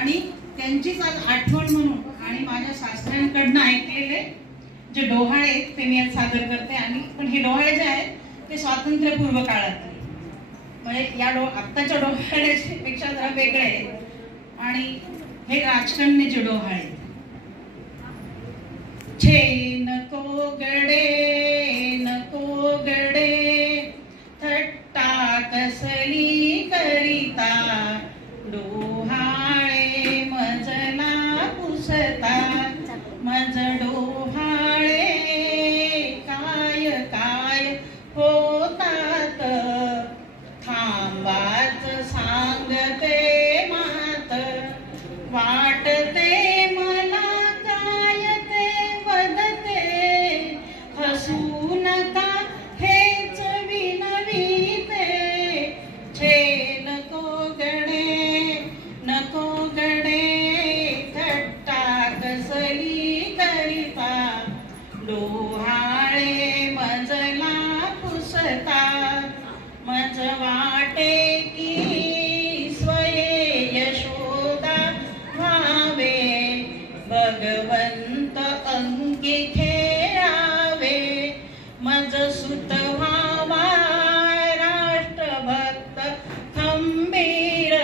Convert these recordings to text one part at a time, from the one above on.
आणि त्यांचीच आज आठवण म्हणून आणि माझ्या सासऱ्यांकडनं ऐकलेले जे डोहाळे आहेत ते मी आज सादर करते. आणि पण हे डोहाळे जे आहेत ते स्वातंत्र्यपूर्व काळातले, म्हणजे या आत्ताच्या डोहाळ्याच्या पेक्षा जरा वेगळे आहेत आणि हे राजकन्याचे डोहाळे आहेत. छे नको गडे थट्टा कसली करिता, डोहाळे मजला पुसता, मज डोहाळे काय काय होतात, थांबाच सांगते मात, वाटते मला काय ते वदते, हसू नका हेच विनविते. छे नको गडे थट्टा कसली करिता, डोहाळे मजला पुसता, मज वाटे की स्वये यशोदा व्हावे, भगवंत अंगी खेळावे, मज सुत व्हावा राष्ट्रभक्त खंबीर,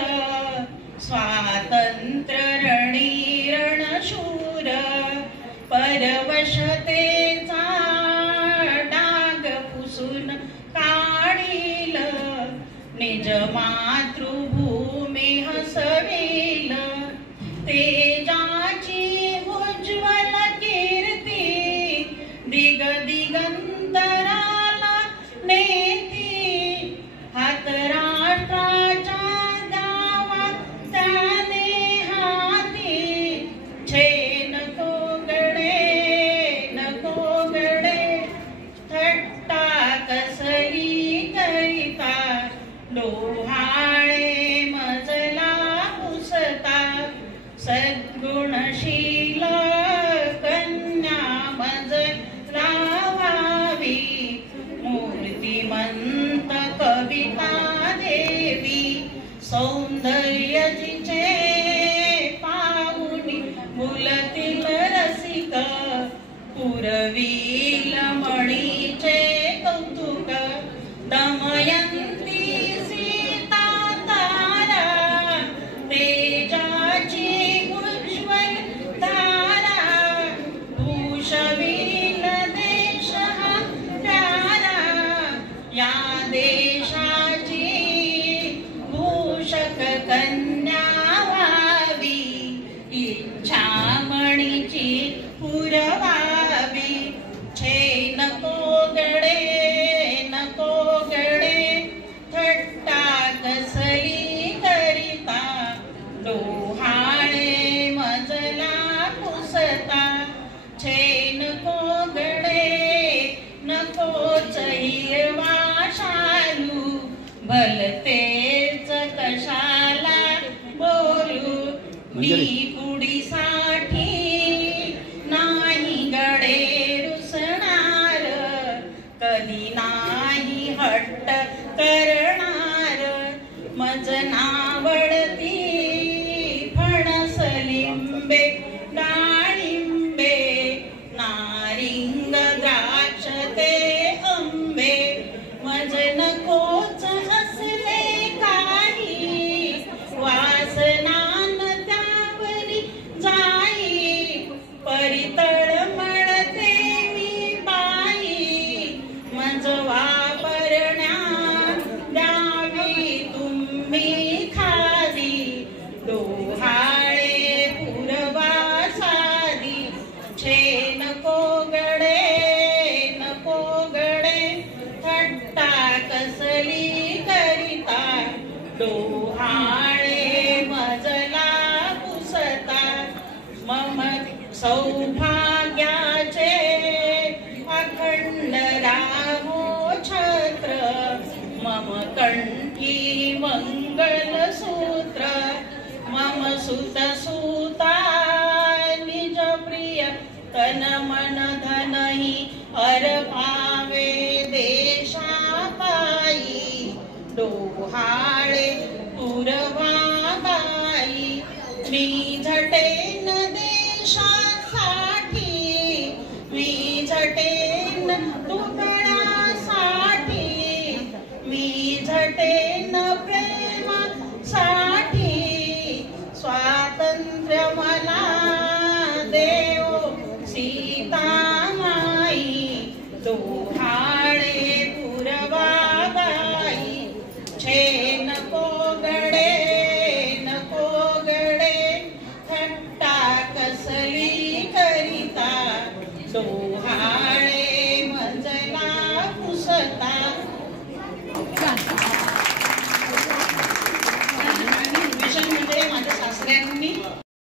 स्वातंत्र्य रणी रणशूर, परवशतेचा डाग पुसून काढील, निज मातृभूमी हसविल, तेजाची उज्ज्वल कीर्ती दिग दिगंतराला नेती, हात राष्ट्राच्या गावात त्याने हाती. छे नको गडे थट्टा कसली करिता, डोहाळे मजला पुसता, सद्गुणशील कन्या मज लावावी, मूर्तिमंत कविता देवी, सौंदर्य जिचे पाहुणी मुलतील रसिक, पुरवील मणीचे कौतुक, दमयंती सीता तारा, तेजाची उज्ज्वल तारा, भूषवील देश हा प्यारा, या देशाची भूषक कन्या व्हावी, इच्छा मणीची पुरवावी. छे नको गडे थट्टा कसली करिता, डोहाळे मजला पुसता. छे नको नकोच हिरवा शालू, भलतेच कशाला बोलू, मी कुडीसाठी नाही गडे रुसणार, कधी नाही हट्ट करणार, मज नावडती फणस लिंबे डाळिंबे, नारिंग द्राक्ष ते आंबे, मज नकोच असले काही, वासनान त्यावरी जाई, परितळ मळते मी बाई, मज वापरण्या द्यावी तुम्ही खादी, डोहाळे पुरवा साधी. छे नको गडे थट्टा कसली करिता, डोहाळे मजला पुसता, मम सौभाग्याचे अखंड राहो छत्र, मम कंठी मंगल सूत्र, मम सुत सूता निज प्रिय तन मन धन ही अर्पावे देशा पायी, डोहाळे पुरवा बाई. मी झटेन देशासाठी, मी झटेन तुकड्यासाठी, मी झटेन प्रेमासाठी,